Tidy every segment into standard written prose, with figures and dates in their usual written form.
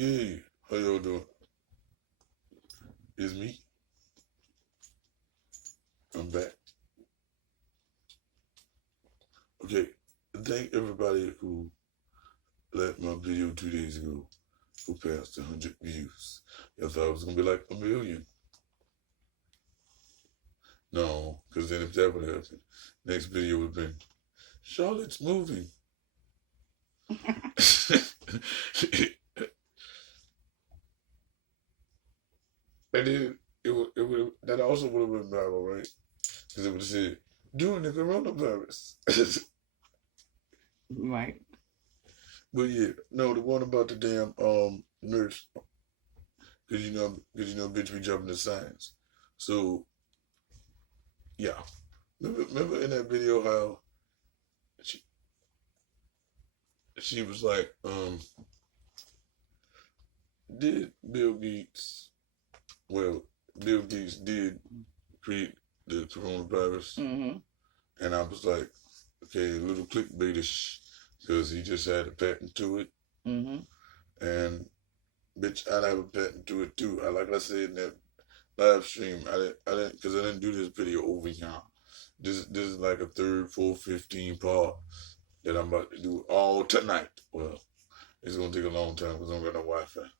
Yeah, how y'all doing? It's me. I'm back. Okay, thank everybody who liked my video 2 days ago who passed 100 views. I thought it was gonna be like 1 million. No, because then if that would happen, next video would have been Charlotte's moving. And then it would that also would have been viral, right? Because it would have said during the coronavirus. Right. But yeah, no, the one about the damn nurse, because bitch be jumping the signs. So yeah, remember in that video how she she was like, did Bill Gates? Well, Bill Gates did create the coronavirus, Mm-hmm. and I was like, okay, a little clickbaitish, because he just had a patent to it, Mm-hmm. and bitch, I'd have a patent to it too. Like I said in that live stream, because I didn't do this video over here. This is like a third, fourth, 15 part that I'm about to do all tonight. Well, it's gonna take a long time because I don't got no Wi-Fi.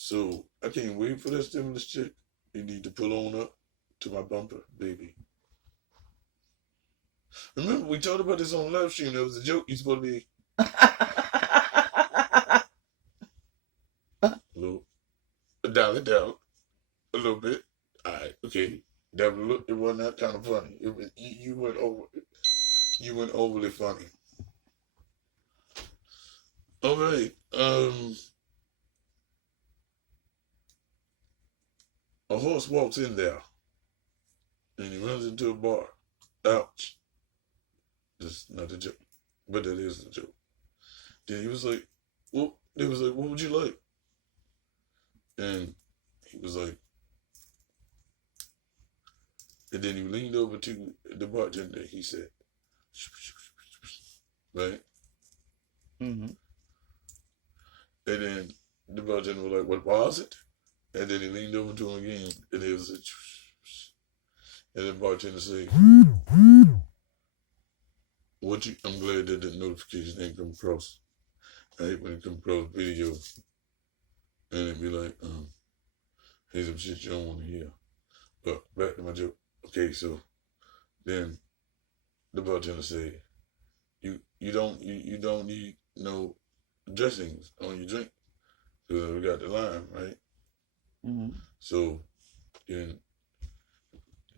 So I can't wait for that stimulus check. You need to pull on up to my bumper, baby. Remember, we talked about this on live stream. There was a joke. You supposed to be a little, dial it down a little bit. All right, okay. It wasn't that kind of funny. You went overly funny. All right. A horse walks in there and he runs into a bar. Ouch. That's not a joke, but that is a joke. Then he was like, "Well," they was like, "What would you like?" And he was like, and then he leaned over to the bartender. He said, right? Mm-hmm. And then the bartender was like, "What was it?" And then he leaned over to him again, and it was a, and the bartender said, "What you?" I'm glad that the notification ain't come across. I hate when it come across video, and it be like, here's some shit you don't want to hear. But back to my joke. Okay, so then the bartender said, you don't need no dressings on your drink because we got the lime, right?" Mm-hmm. So then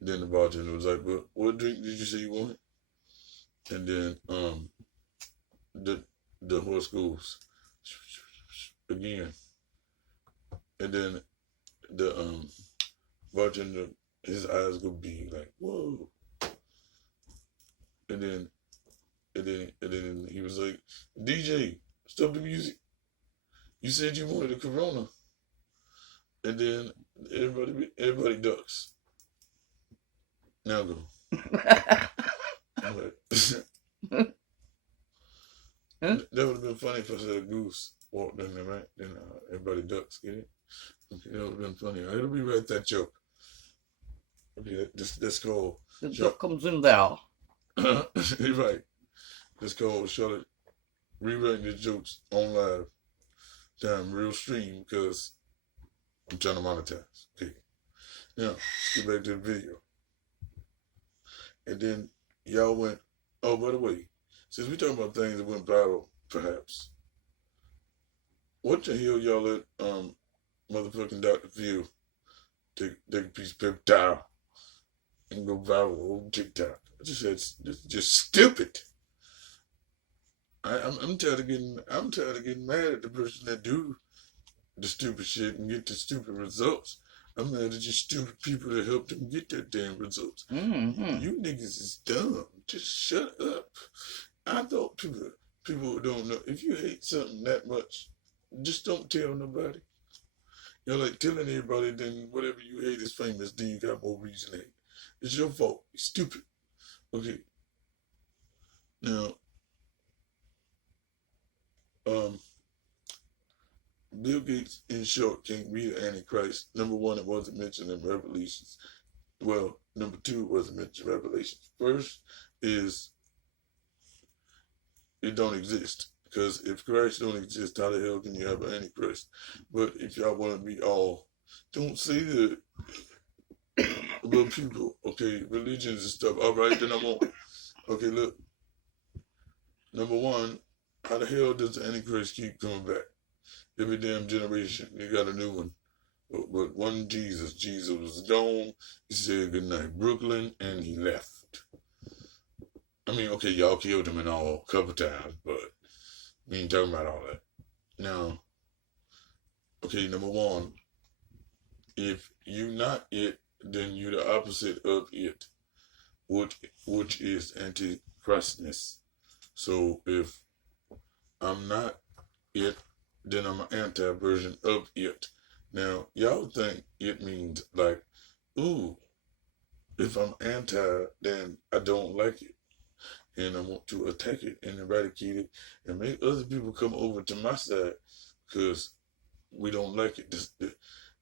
the bartender was like, "Well, what drink did you say you wanted?" And then the horse goes again, and then the bartender, his eyes go big like whoa, and then he was like, "DJ, stop the music. You said you wanted a Corona." And then everybody ducks. Now go. That would have been funny if I said a goose walked in there, right? Then everybody ducks. Get it? Okay, that would have been funny. It'll be right that joke. Okay, that's called. The joke comes in there. You're right. That's called Charlotte rewriting the jokes on live time, real stream, because I'm trying to monetize. Okay. Now, let's get back to the video. And then y'all went, oh, by the way, since we talking about things that went viral, perhaps, what the hell y'all let motherfucking Dr. Phil take a piece of paper towel and go viral on TikTok? I just said, this is just stupid. I'm tired of getting mad at the person that do the stupid shit and get the stupid results. I'm mad at you stupid people that help them get that damn results. Mm-hmm. You niggas is dumb. Just shut up. I thought people don't know. If you hate something that much, just don't tell nobody. You're like telling everybody, then whatever you hate is famous, then you got more reason to hate. It's your fault. You're stupid. Okay. Now, Bill Gates, in short, can't be the Antichrist. Number one, it wasn't mentioned in Revelations. Well, number two, it wasn't mentioned in Revelations. First is it don't exist. Because if Christ don't exist, how the hell can you have an Antichrist? But if y'all want to be all, don't say that little people, okay, religions and stuff. All right, then I won't. Okay, look. Number one, how the hell does the Antichrist keep coming back? Every damn generation, you got a new one. But one Jesus. Jesus was gone. He said goodnight, Brooklyn, and he left. I mean, okay, y'all killed him and all a couple times, but we ain't talking about all that. Now, okay, number one, if you not it, then you the opposite of it, which is antichristness. So if I'm not it, then I'm an anti-version of it. Now, y'all think it means like, ooh, if I'm anti, then I don't like it. And I want to attack it and eradicate it and make other people come over to my side because we don't like it.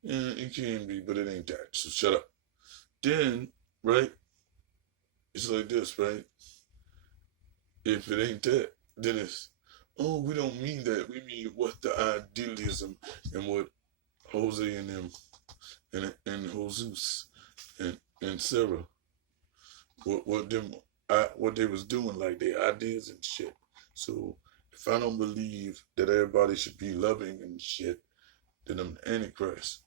Yeah, it can be, but it ain't that. So shut up. Then, right, it's like this, right? If it ain't that, then it's, oh, we don't mean that. We mean what the idealism and what Jose and them and Jesus and Sarah, what they was doing, like their ideas and shit. So if I don't believe that everybody should be loving and shit, then I'm the Antichrist.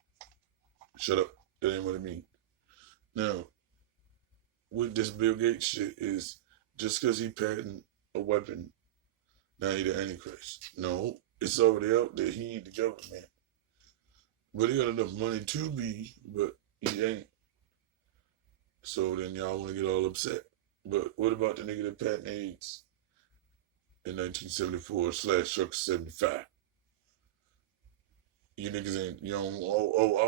Shut up. That ain't what I mean. Now, with this Bill Gates shit is just because he patented a weapon, now he the Antichrist. No, it's already out there. He ain't the government. But he got enough money to be, but he ain't. So then y'all want to get all upset. But what about the nigga that patented AIDS in 1974/75? You niggas ain't, you don't,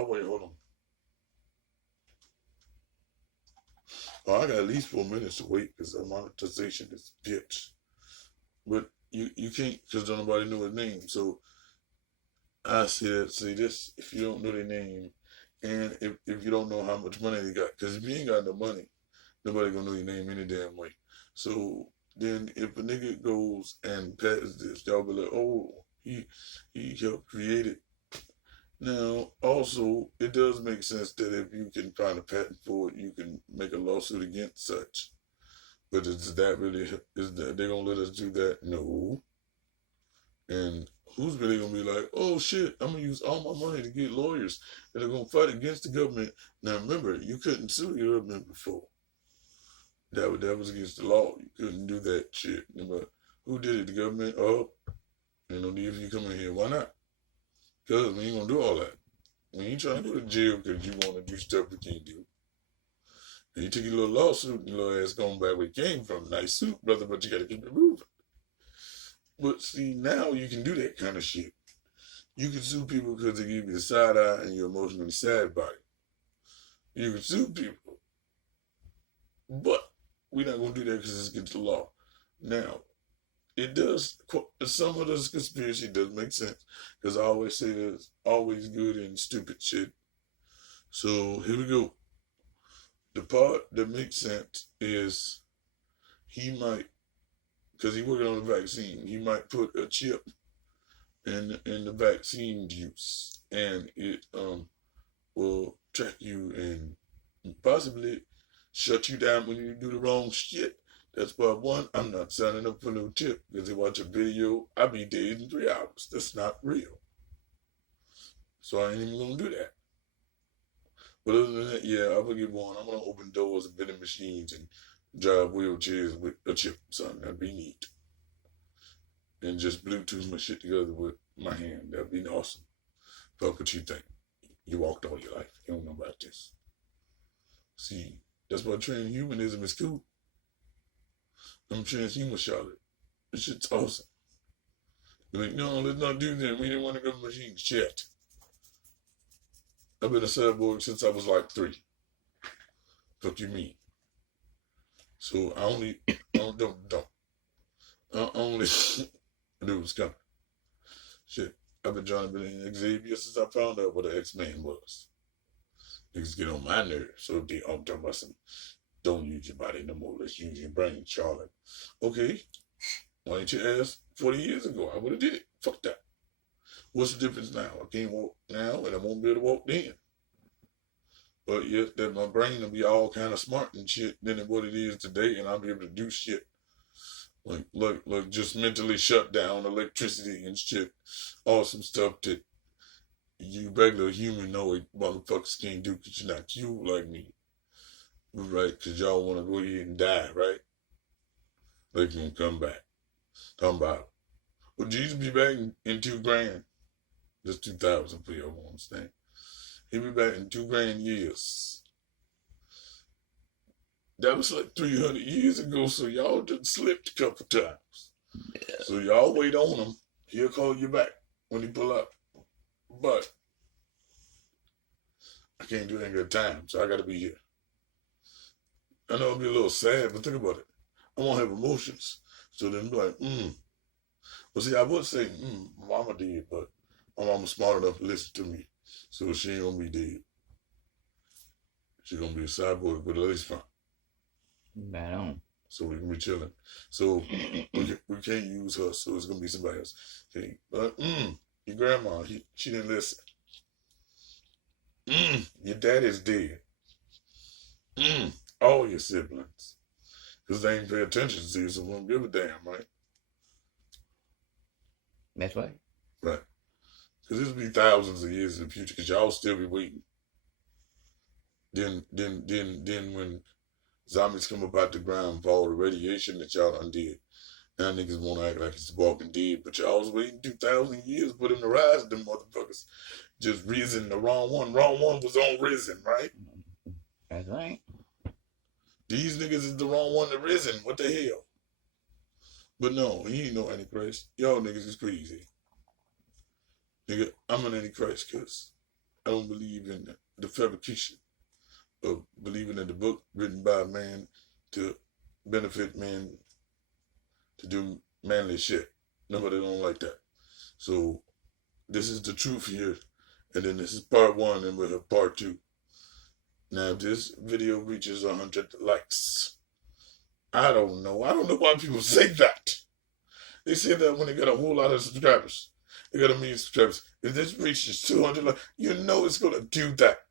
wait, hold on. Oh, I got at least 4 minutes to wait because the monetization is a bitch. But you can't because don't nobody know his name. So I say this, if you don't know their name and if you don't know how much money they got, because if you ain't got no money, nobody gonna know your name any damn way. So then if a nigga goes and patents this, y'all be like, oh, he helped create it. Now, also, it does make sense that if you can find a patent for it, you can make a lawsuit against such. But is that they gonna let us do that? No. And who's really gonna be like, oh shit, I'm gonna use all my money to get lawyers that are gonna fight against the government? Now remember, you couldn't sue the government before. That was against the law. You couldn't do that shit. But who did it? The government? Oh, ain't no need for you coming here. Why not? Because we ain't gonna do all that. We ain't trying to go to jail because you want to do stuff we can't do. And you took your little lawsuit and your little ass going back where you came from. Nice suit, brother, but you gotta keep it moving. But see, now you can do that kind of shit. You can sue people because they give you the side eye and you're emotionally sad by it. You can sue people. But we're not going to do that because it's against the law. Now, it does, some of this conspiracy does make sense. Because I always say there's always good and stupid shit. So, here we go. The part that makes sense is he might, because he's working on the vaccine, he might put a chip in the vaccine juice. And it will track you and possibly shut you down when you do the wrong shit. That's part one. I'm not signing up for no tip because they watch a video, I'll be dead in 3 hours. That's not real. So I ain't even gonna do that. But other than that, yeah, I'm gonna get one. I'm gonna open doors and vending machines and drive wheelchairs with a chip, son. That'd be neat. And just Bluetooth my shit together with my hand. That'd be awesome. Fuck what you think. You walked all your life. You don't know about this. See, that's why transhumanism is cool. I'm transhuman, Charlotte. This shit's awesome. You're like, no, let's not do that. We didn't want to go to machines. Shit. I've been a cyborg since I was like 3. What you mean? So I only, don't. I only, I knew it was coming. Shit. I've been trying to be in Xavier since I found out what an X-Man was. Niggas get on my nerves, so if they talking about some, don't use your body no more, let's use your brain, Charlotte. Okay, why didn't you ask 40 years ago? I would have did it. Fuck that. What's the difference now? I can't walk now, and I won't be able to walk then. But yes, that my brain will be all kind of smart and shit than what it is today, and I'll be able to do shit like just mentally shut down electricity and shit, awesome stuff that you regular humanoid motherfuckers can't do because you're not cute like me, right? Because y'all want to go ahead and die, right? Like you gonna come back. Talking about, well, Jesus be back in $2,000. That's 2,000 for y'all understand. He'll be back in 2,000 years. That was like 300 years ago, so y'all just slipped a couple times. Yeah. So y'all wait on him. He'll call you back when he pull up. But I can't do it in good time, so I gotta be here. I know I'll be a little sad, but think about it. I won't have emotions. So then be like, Well, see, I would say, my mama did, but my mama's smart enough to listen to me. So she ain't gonna be dead. She's gonna be a cyborg with a lace front. Right on. So we can be chilling. So we can't use her, so it's gonna be somebody else. Okay. But your grandma, she didn't listen. Your daddy's dead. All your siblings. Because they ain't pay attention to you, so we don't give a damn, right? That's right. Right. Because this will be thousands of years in the future, because y'all still be waiting. Then when zombies come up out the ground for all the radiation that y'all done did, now niggas want to act like it's the Walking Dead, but y'all was waiting 2,000 years for them to rise, them motherfuckers. Just risen the wrong one. Wrong one was on risen, right? That's right. These niggas is the wrong one to risen. What the hell? But no, he ain't no Antichrist. Y'all niggas is crazy. Nigga, I'm an Antichrist because I don't believe in the fabrication of believing in the book written by a man to benefit men to do manly shit. Nobody don't like that. So this is the truth here. And then this is part 1 and we'll have part 2. Now if this video reaches 100 likes, I don't know. I don't know why people say that. They say that when they got a whole lot of subscribers. They got a million subscribers. If this reaches 200 likes, you know it's going to do that.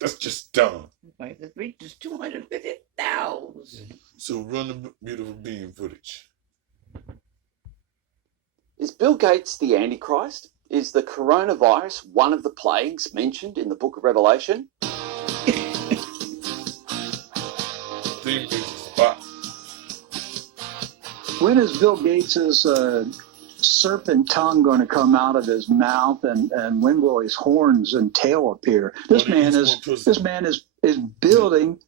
That's just dumb. Like this reaches 250,000. So run the beautiful being footage. Is Bill Gates the Antichrist? Is the coronavirus one of the plagues mentioned in the book of Revelation? Theme music spot. When is Bill Gates's serpent tongue going to come out of his mouth, and when will his horns and tail appear? This man is building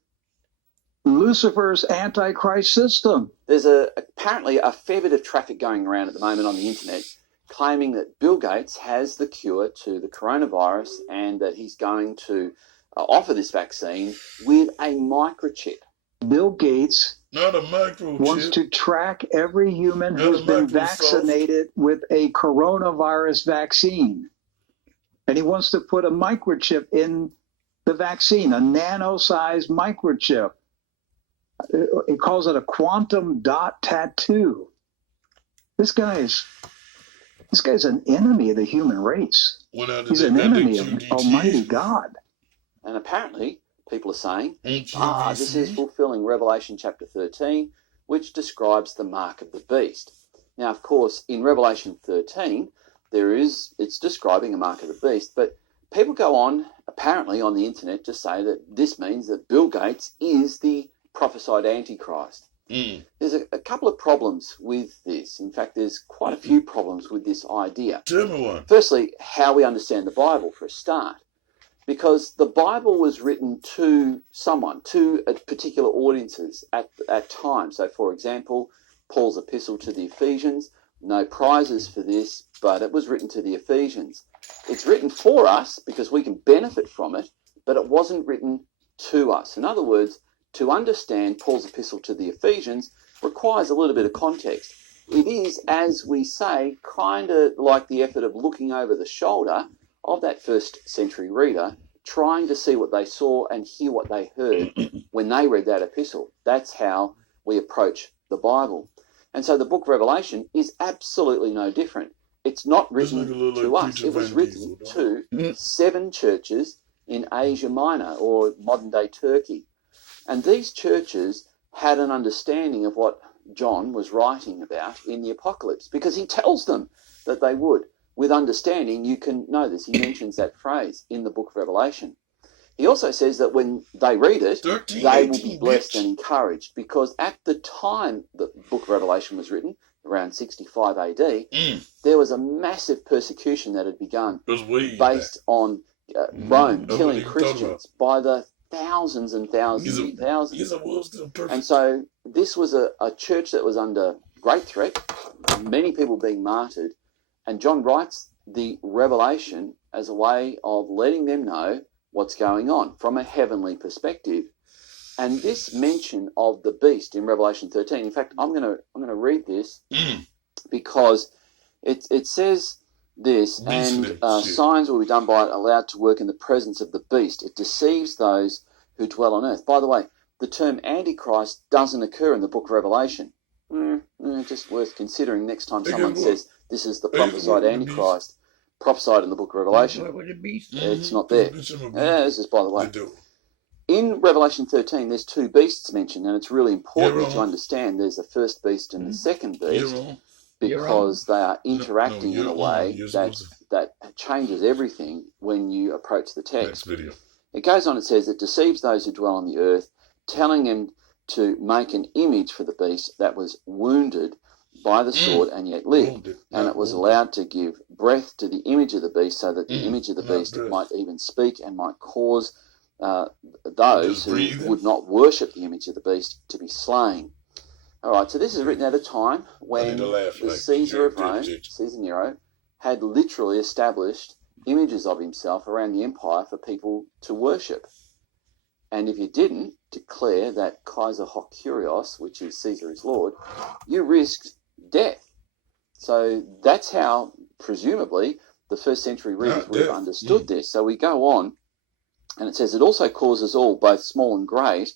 Lucifer's Antichrist system. There's apparently a fair bit of traffic going around at the moment on the internet claiming that Bill Gates has the cure to the coronavirus and that he's going to offer this vaccine with a microchip. Bill Gates Not a microchip. wants to track every human who's been vaccinated with a coronavirus vaccine. And he wants to put a microchip in the vaccine, a nano-sized microchip. He calls it a quantum dot tattoo. This guy's an enemy of the human race. He's an enemy of Almighty God. And apparently, people are saying, this is fulfilling Revelation chapter 13, which describes the mark of the beast. Now, of course, in Revelation 13, it's describing a mark of the beast, but people go on, apparently on the internet, to say that this means that Bill Gates is the prophesied Antichrist. There's a couple of problems with this. In fact, there's quite a few problems with this idea. Tell me one. Firstly, how we understand the Bible, for a start. Because the Bible was written to someone, to a particular audiences at times. So, for example, Paul's epistle to the Ephesians, no prizes for this, but it was written to the Ephesians. It's written for us because we can benefit from it, but it wasn't written to us. In other words, to understand Paul's epistle to the Ephesians requires a little bit of context. it is, as we say, kind of like the effort of looking over the shoulder of that first century reader, trying to see what they saw and hear what they heard when they read that epistle. That's how we approach the Bible. And so the book of Revelation is absolutely no different. It's not written to us. It was written to 7 churches in Asia Minor, or modern-day Turkey. And these churches had an understanding of what John was writing about in the Apocalypse, because he tells them that they would. With understanding, you can know this. He mentions that phrase in the book of Revelation. He also says that when they read it, they will be blessed and encouraged, because at the time the book of Revelation was written, around 65 AD, there was a massive persecution that had begun based on Rome killing Christians by the thousands and thousands and thousands. And so this was a church that was under great threat, many people being martyred, and John writes the Revelation as a way of letting them know what's going on from a heavenly perspective. And this mention of the beast in Revelation 13, in fact, I'm going to read this because it says this, and signs will be done by it, allowed to work in the presence of the beast. It deceives those who dwell on earth. By the way, the term Antichrist doesn't occur in the book of Revelation. Just worth considering next time someone says this is the prophesied Antichrist, prophesied in the book of Revelation. It's not there. This is by the way. In Revelation 13, there's 2 beasts mentioned, and it's really important to understand there's a first beast and the second beast, because they are interacting in a way that changes everything when you approach the text. It goes on, it says, it deceives those who dwell on the earth, telling them to make an image for the beast that was wounded by the sword and yet lived, and it was allowed to give breath to the image of the beast, so that the image of the beast might even speak and might cause those who would not worship the image of the beast to be slain. All right, so this is written at a time when the Caesar of Rome, Caesar Nero, had literally established images of himself around the empire for people to worship. And if you didn't declare that Kaiser hoc Kyrios, which is Caesar is Lord, you risked death. So that's how, presumably, the first century readers would have understood this. So we go on, and it says, it also causes all, both small and great,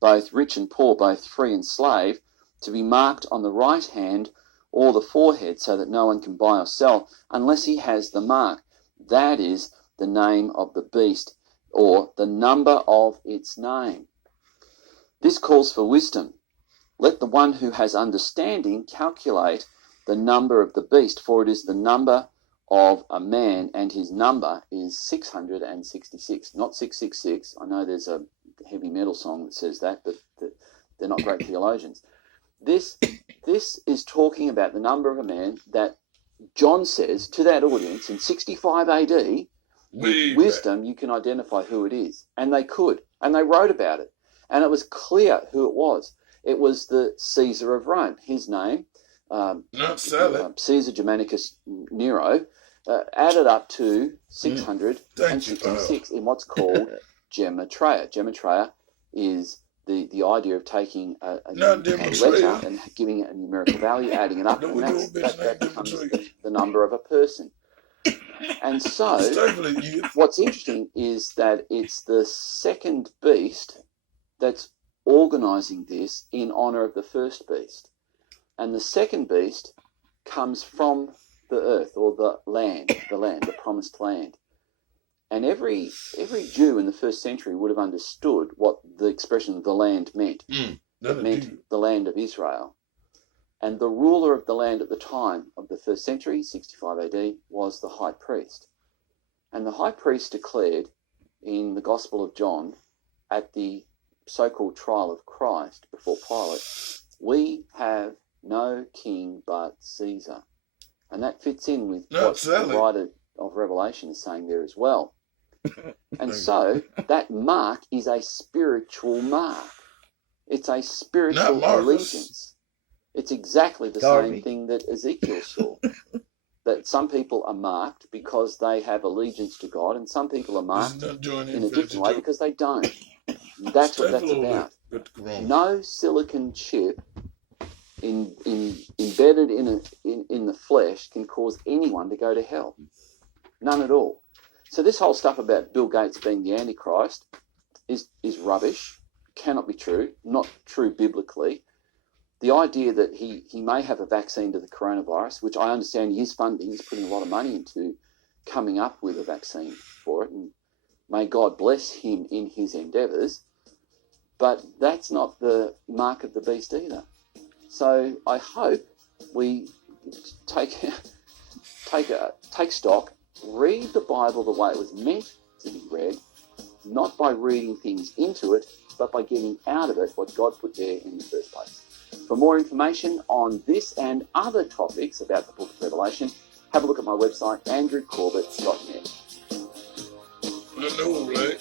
both rich and poor, both free and slave, to be marked on the right hand or the forehead, so that no one can buy or sell unless he has the mark. That is the name of the beast, or the number of its name. This calls for wisdom. Let the one who has understanding calculate the number of the beast, for it is the number of a man, and his number is 666, not 666. I know there's a heavy metal song that says that, but they're not great theologians. This is talking about the number of a man that John says to that audience in 65 AD, with wisdom you can identify who it is. And they could, and they wrote about it. And it was clear who it was. It was the Caesar of Rome. His name, Caesar Germanicus Nero, added up to 666 in what's called gematria. Gematria is the idea of taking a letter and giving it a numerical value, adding it up, and that becomes the number of a person. And so, what's interesting is that it's the second beast that's organising this in honour of the first beast. And the second beast comes from the earth, or the land, the promised land. And every Jew in the first century would have understood what the expression the land meant. It meant the land of Israel. And the ruler of the land at the time of the first century, 65 AD, was the high priest. And the high priest declared in the Gospel of John, at the so-called trial of Christ before Pilate, we have no king but Caesar. And that fits in with what the writer of Revelation is saying there as well. And so that mark is a spiritual mark. It's a spiritual allegiance. It's exactly the same thing that Ezekiel saw. That some people are marked because they have allegiance to God, and some people are marked in a different way because they don't. That's what that's about. No silicon chip embedded in the flesh can cause anyone to go to hell. None at all. So this whole stuff about Bill Gates being the Antichrist is rubbish, cannot be true, not true biblically. The idea that he may have a vaccine to the coronavirus, which I understand he is funding, he's putting a lot of money into coming up with a vaccine for it, and may God bless him in his endeavours, but that's not the mark of the beast either. So I hope we take stock, read the Bible the way it was meant to be read, not by reading things into it, but by getting out of it what God put there in the first place. For more information on this and other topics about the Book of Revelation, have a look at my website, andrewcorbett.net. I know, right?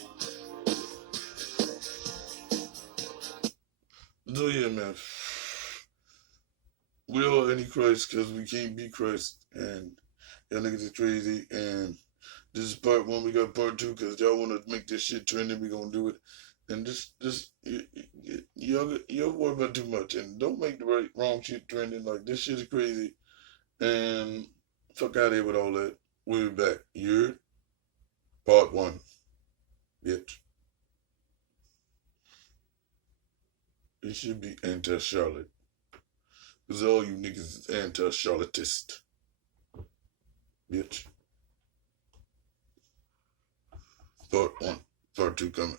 So yeah, man. We are Antichrist because we can't be Christ, and y'all niggas is crazy. And this is part 1. We got part 2 because y'all want to make this shit trending. We gonna do it. And y'all worry about too much, and don't make the wrong shit trending. Like, this shit is crazy, and fuck out of here with all that. We'll be back. You're part 1, bitch. It should be anti-Charlotte, because all you niggas is anti-Charlottist, bitch. Part 1, part 2 coming.